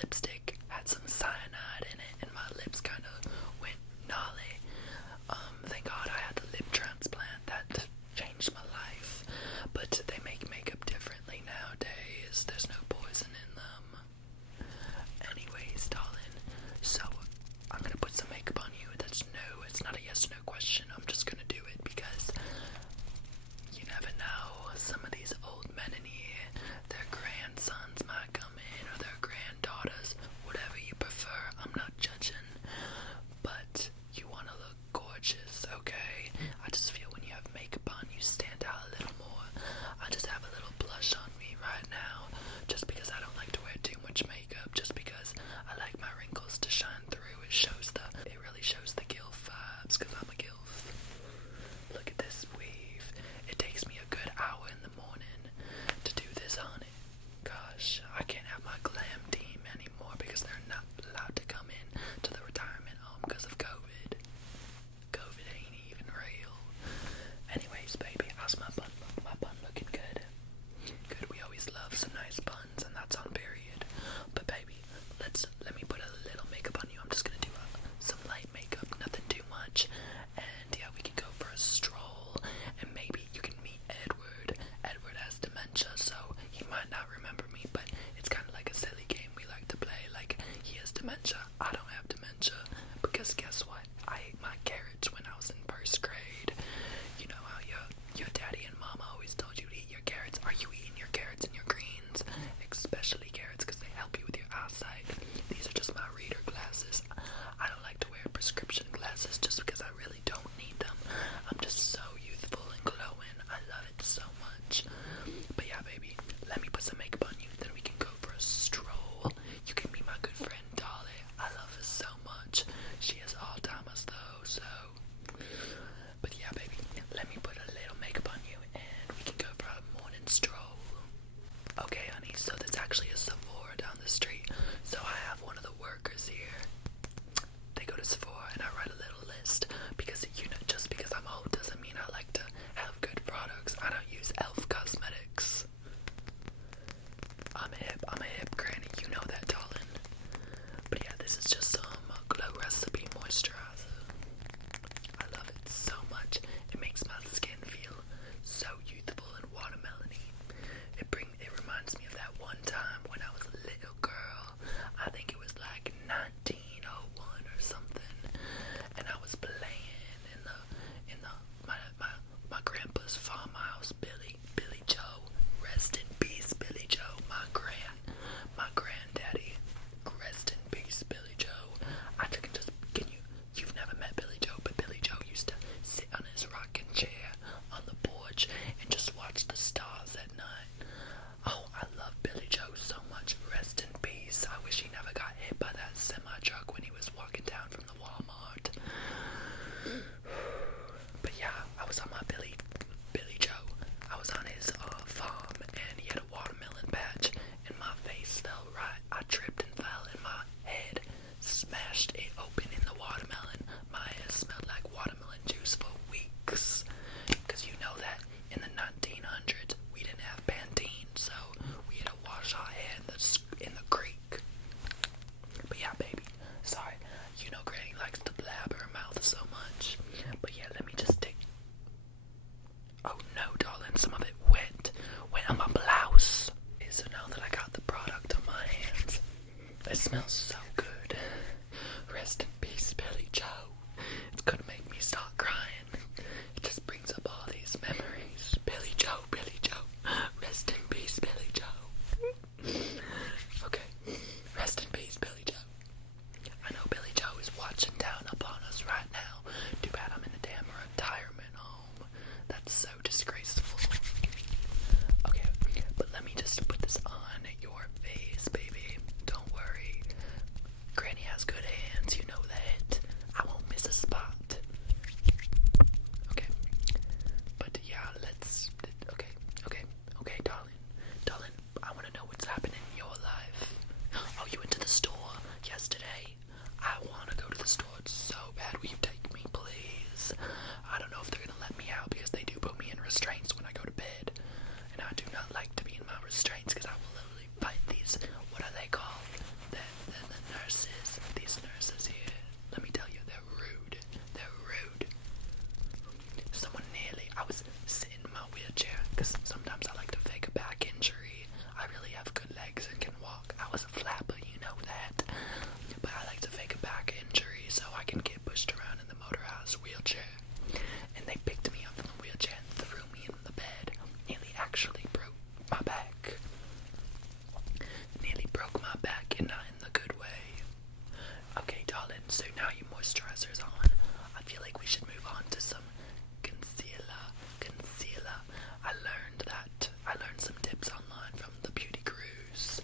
lipstick had some cyanide in it, and my lips kind of went gnarly. Thank God I had the lip transplant. That changed my life. But they make makeup differently nowadays. There's no poison in them. Anyways, darling, so I'm gonna put some makeup on you. It's not a yes or no question. I'm just gonna do it because you never know. Some of these old men in here, their grandsons might come in, or their granddaughters, whatever you prefer. I'm not judging, but you want to look gorgeous, okay? I just feel when you have makeup on, you stand out a little more. I just have a little blush on me right now, just because I don't like to wear too much makeup, just because I like my wrinkles to shine through. It really shows the gilf vibes, because I'm a gilf. Look at this weave. It takes me a good hour in the morning to do this, honey. Gosh, I can't have my glam team anymore because they're not allowed to come in to the retirement home because of COVID. COVID ain't even real. Anyways, baby, how's my bun? My bun looking good? Good, we always love some nice buns, and that's on period. But baby, let me put a little makeup on you. I'm just gonna do some light makeup, nothing too much. And yeah, we could go for a stroll, and maybe you can meet Edward. Edward has dementia, so he might not remember me, but it's kind of like a silly game we like to play. Like, he has dementia, I don't have dementia, because guess what? I ate my carrots when I was in first grade. You know how your daddy and mama always told you to eat your carrots. Are you eating your carrots and your greens? Especially carrots, because they help you with your eyesight. These are just my reader glasses. I don't like to wear prescription glasses just because I really don't need them. I'm just so youthful and glowing. I love it so much. But yeah, baby, let me put some makeup on you, then we can go for a stroll. You can meet my good friend Dolly. I love her so much. She has Alzheimer's though, so. But yeah, baby, let me put a little makeup on you, and we can go for a morning stroll. Okay, honey, so there's actually a Sephora down the street. So I have one of the workers here. They go to Sephora, and I write a little list, because, just because I'm old doesn't mean I like to have good products. I don't use e.l.f. cosmetics. I'm a hip granny, you know that, darling. But yeah, this is just some Glow Recipe moisturizer. I love it so much. It makes my skin feel so youthful and watermelony. It reminds me of that one time when I was a little girl. I think it was like 1901 or something, and I was playing in my grandpa's farmhouse. Billy Joe, rest in peace, Billy Joe. My granddaddy, rest in peace, Billy Joe. You've never met Billy Joe, but Billy Joe used to sit on his rocking chair on the porch and just watch the stars at night. Oh, I love Billy Joe so much. Rest in peace. I wish he never got hit by that semi-truck when he was walking down from the Walmart. But yeah, I was on my Billy Joe. I was on his farm, and he had a watermelon patch, and my face fell right. I tripped and fell, and my head smashed it open in the watermelon. My hair smelled like watermelon juice for weeks. Because you know that in the 1900s, we didn't have Pantene, so we had to wash our hair in the creek. But yeah, baby, sorry. You know Granny likes to blab her mouth so much. But yeah, let me just take... Oh no, darling, some of it went on my blouse. So now that I got the product on my hands, it smells so good. Rest in peace, Billy Joe. It's gonna make me start crying. It just brings up all these memories. Billy Joe. Rest in peace, Billy Joe. Okay, rest in peace, Billy Joe. I know Billy Joe is watching down upon us right now. Too bad I'm in a damn retirement home. That's so disgraceful. Okay, but let me just put this on your face, baby. Don't worry. So now your moisturizer's on, I feel like we should move on to some concealer. I learned some tips online from the beauty gurus.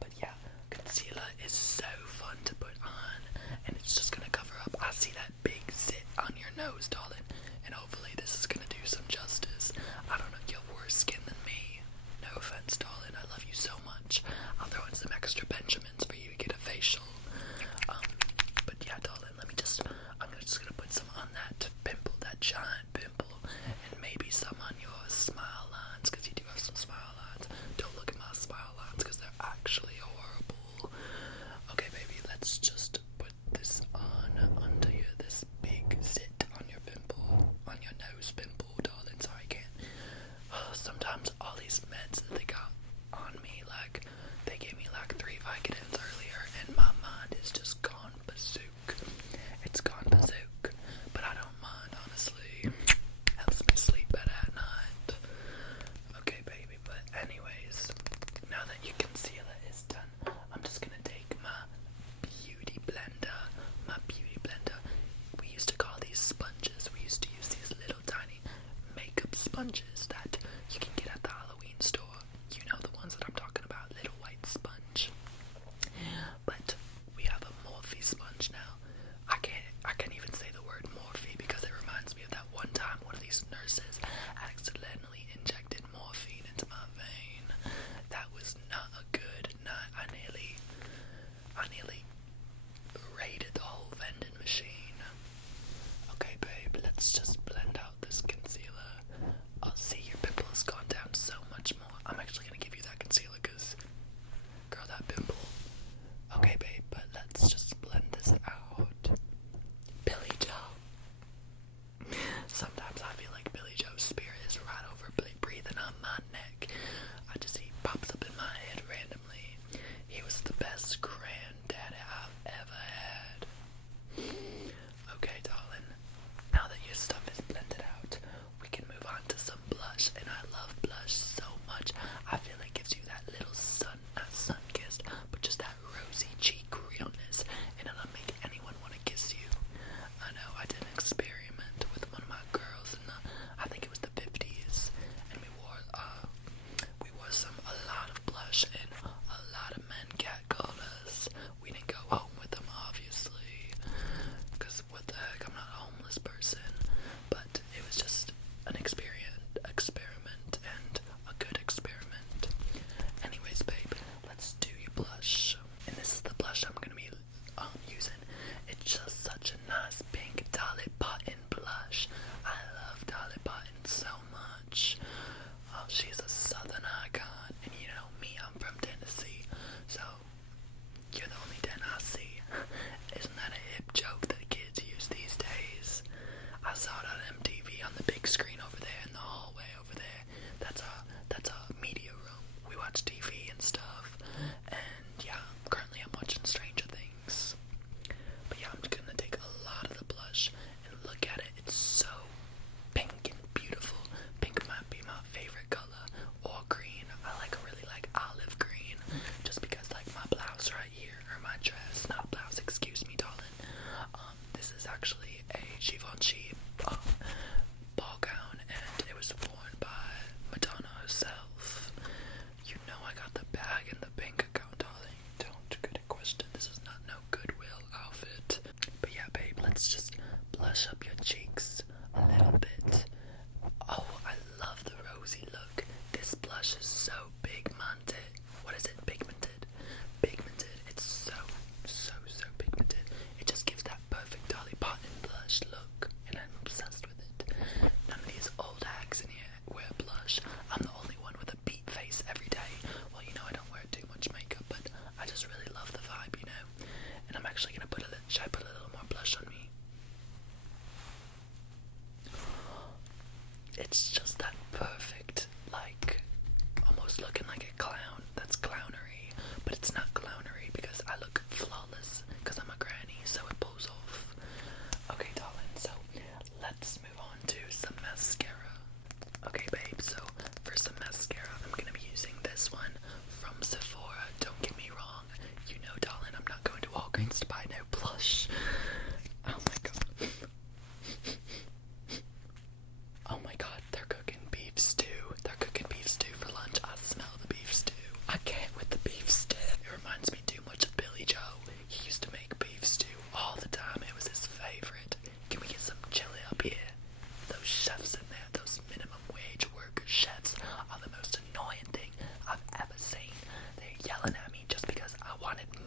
But yeah, concealer is so fun to put on, and it's just gonna cover up. I see that big zit on your nose, darling, and hopefully this is gonna do some justice. I don't know, you have worse skin than me. No offense, darling, I love you so much. I'll throw in some extra Benjamins for you to get a facial. But yeah, darling, I'm just gonna put some on that pimple, that giant pimple, and maybe some on your smile lines, because you do have some smile lines. Don't look at my smile lines, because they're actually horrible. Okay, baby, let's just put this on under this big zit on your pimple.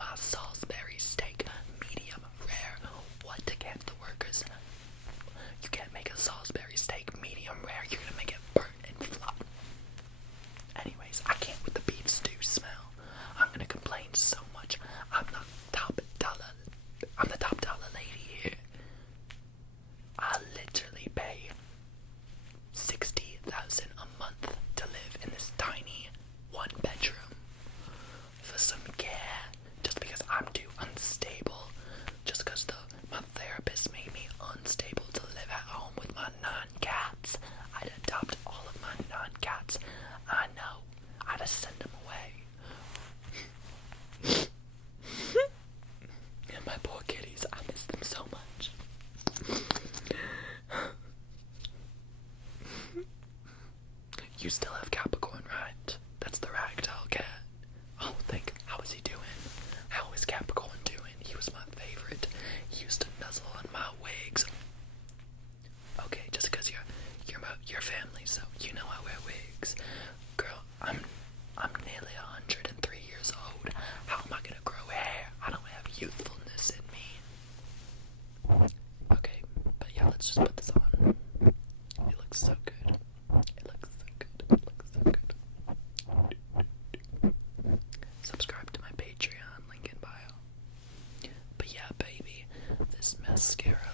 my Salisbury steak medium rare. What can't the workers? You can't make a Salisbury steak medium rare. You're gonna make it burnt and flop. Anyways, I can't with the beef stew smell. I'm gonna complain so much. I'm the top dollar lady here. I literally pay $60,000 a month to live in this tiny one bedroom for some care, just because I'm too unstable, just because my therapist made me unstable to live at home with my 9 cats. I'd adopt all of my 9 cats. I know. I'd just send them away. And my poor kitties, I miss them so much. You still have Capricorn, right? That's the ragdoll cat. Oh, how is he doing? How is Capricorn doing? He was my favorite. He used to nuzzle on my wigs. Okay, just because you're family, so you know I wear wigs. Girl, I'm nearly 103 years old. How am I gonna grow hair? I don't have youthfulness in me. Okay, but yeah, let's just put this on. It looks so good. It looks so good. It looks so good. Subscribe to my Patreon, link in bio. But yeah, baby, this mascara